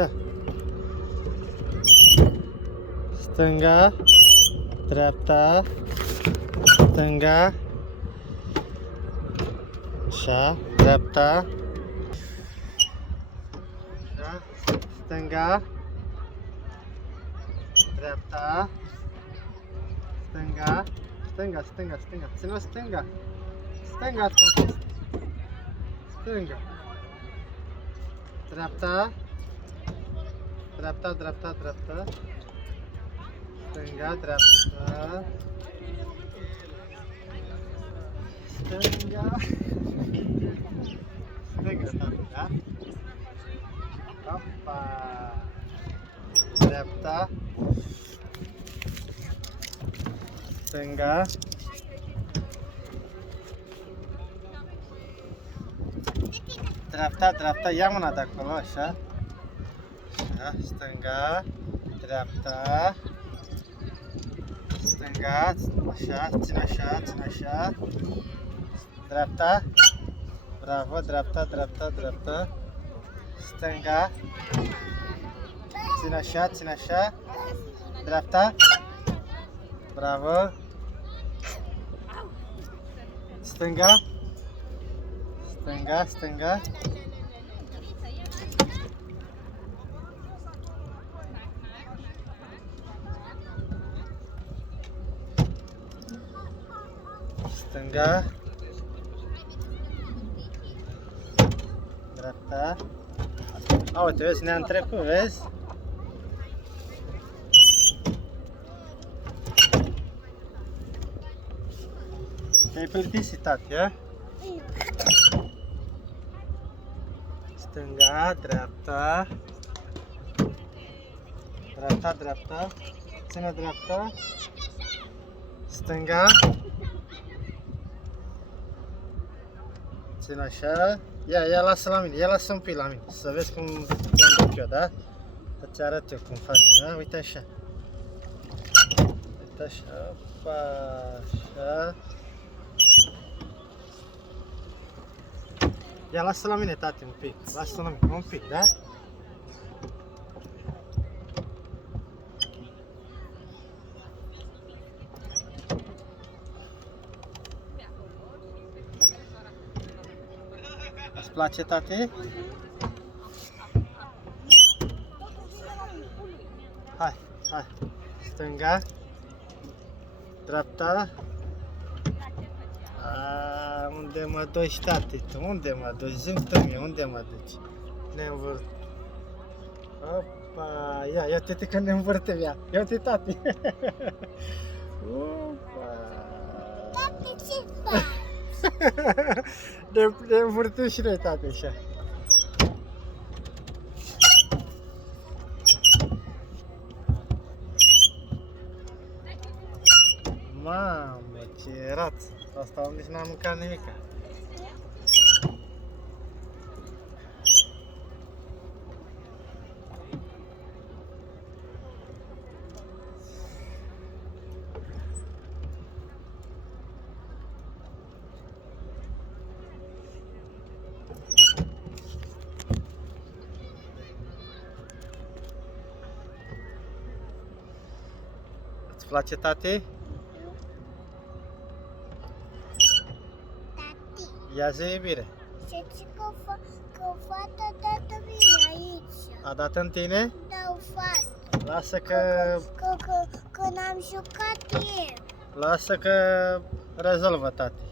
așa. Stânga, dreapta, stânga, așa, dreapta, așa, stânga, dreapta, stânga, stânga, stânga, stânga, ține-o stânga, stânga, stânga, dreapta, dreapta, dreapta, dreapta, stânga, dreapta, stânga, stânga, da? Opa! Dreapta, stânga, dreapta, dreapta, ia mâna de acolo, așa, așa, stânga, dreapta, stânga, așa, ține așa, ține așa, dreapta, bravo, dreapta, dreapta, dreapta, stânga, ține așa, dreapta, bravo, stânga, stânga, stânga, stânga, dreapta. A, uite, vezi, ne-am trecut, vezi? Te-ai plictisit, tati, a? Stânga, dreapta, dreapta, dreapta, ține dreapta, stânga, ține așa, ia lasă la mine, ia lasă un pic la mine, să vezi cum conduc eu, da? Să-ți arăt eu cum faci, da? Uite așa, uite așa, opa, așa. Ia lasă la mine, tati, un pic, lasă la mine, un pic, da? Îți place, tati? Hai, hai, stânga, dreapta. Unde mă duci, tati? Tu unde mă duci? Zi-mi tu mie, unde mă duci? Ne învârt. Opa, ia uite că ne învârtem, ia uite, tati. Opa. Tati, ce faci? Ne învârtim și noi, tati, așa. Mamă, ce rață! Asta nici n-am mâncat nimica. Îți place, tati? Ia zi, iubire. Și zic că o fată dată vine aici. A dat în tine? Da, o fată. Lasă că... Că n-am jucat eu. Lasă că rezolvă, tati.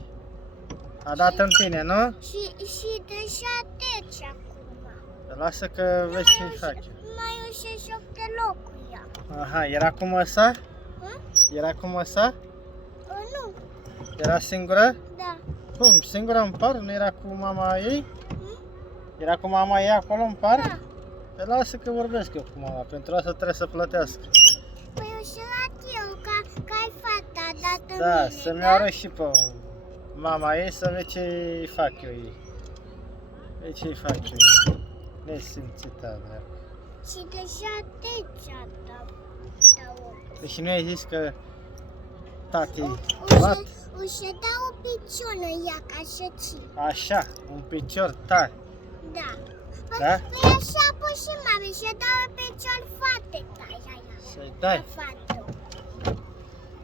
A dat în tine, nu? Și deja trece acum. Lasă că vezi ce face. Mai eu și joc deloc cu ea. Aha, era cu măsa? Hă? Era cu măsa? Nu. Era singură? Da. Cum? Singură în parc? Nu era cu mama ei? Era cu mama ei acolo în parc? Da. Pe lasă că vorbesc eu cu mama, pentru asta trebuie să plătească. Păi eu și arăt eu că ai fata dată Da, mine, să-mi da? arăt și pe mama ei să vezi ce fac eu ei. Vezi ce fac eu ei. Nesimțită, dracu. Și deja trece da ochi. Deci nu ai zis că tati O să dau o picioară ea ca să ții. așa, un picior tare. Da. Da? Păi așa pus și mami și dau picior foarte tare. Să-i dai. Fată.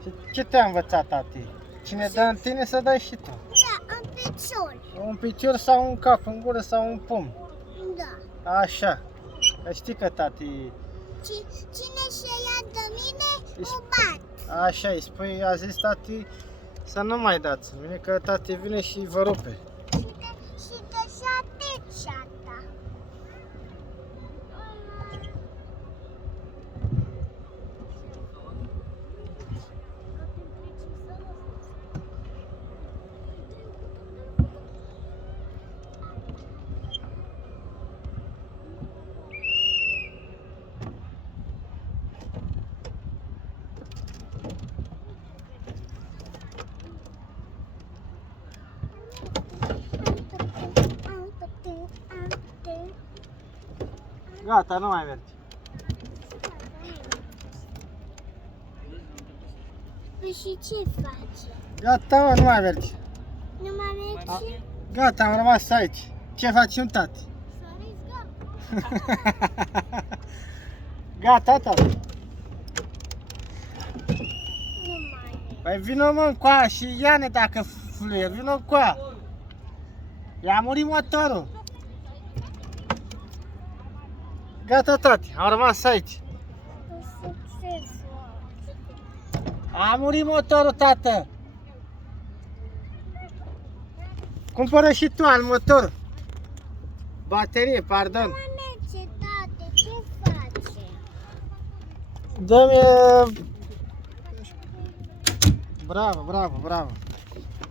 Și ce te-a învățat tati? Cine dă în tine să dai și tu. Da, în picior. Un picior sau un cap în gură sau un pumn. Da. Așa. Că știi că tati... Cine se ia de mine, Ești- o bat. Așa, îi spui, a zis tati să nu mai dați în mine, că tati vine și vă rupe. Și de șapte ta. Gata, nu mai mergi. Păi și ce faci? Gata, mă, nu mai mergi. Nu mai mergi? Gata, am rămas aici. Ce faci un tati? Să riscăm. Gata, tati. Nu mai mergi. Păi vino mă încoa și ia-ne dacă fluie, vino încoa. I-a murit motorul. Gata, tati, am rămas aici. A murit motorul, tată. Cumpără și tu al motor. Baterie, pardon. Nu mai merge, tate, ce faci? Dă-mi... Bravo, bravo, bravo.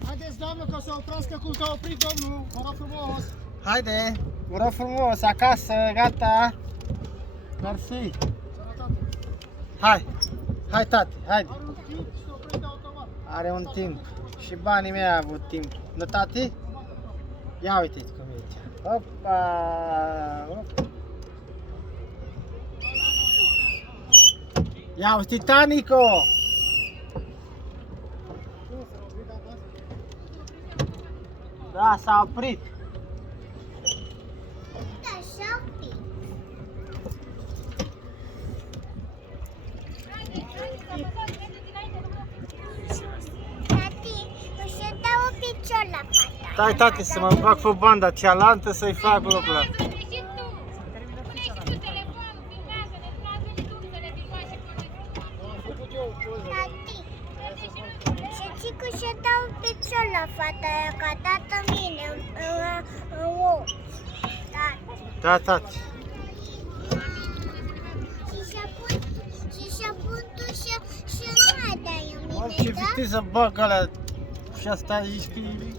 Haideți, doamnă, că o să oprească cum s-a oprit domnul. Vă rog frumos. Haide, vă rog frumos, acasă, gata. Mersi. Sănătate. Hai, hai tati, haide. Are un timp și se oprește automat. Are un timp. Și banii mei au avut timp. Nu, tati? Ia uite-ți cum e aici. Opa! Op. Ia uite Titanico! Da, s-a oprit. Da, șapte. Tati, o să dau un picior la fata. Stai, tati, să mă fac pe banda cealaltă să-i fac locul ăla. Tati, să zic că să dau un picior la fata aia, că a dat în mine, în ou. Tati. Da, tati. Și să pun tu să nu mai dai în Mă, mine, ce da? viteză bag ăla. Și asta zici că e...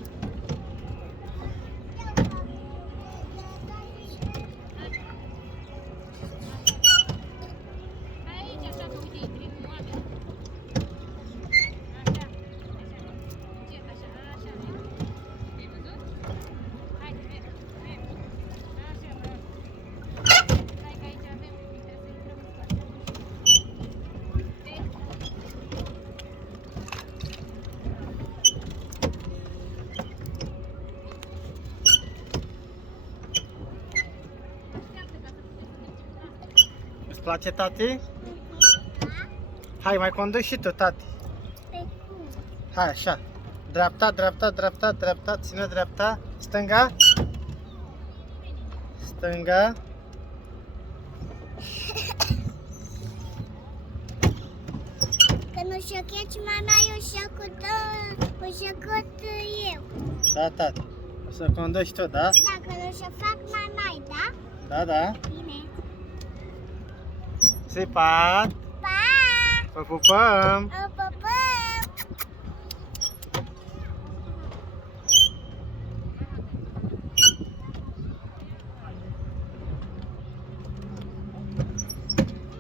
Îți place, tati? Hai, mai conduci și tu, tati. Pe cum? Hai, așa. Dreapta, dreapta, dreapta, dreapta, ține dreapta. Stânga. Stânga. Când o să checi mama, eu o să cot eu. Da, tati. O să conduci tu, da? Dacă o să fac mama, da? Da, da. Bine. Țipat. Pa! Vă pupăm. Au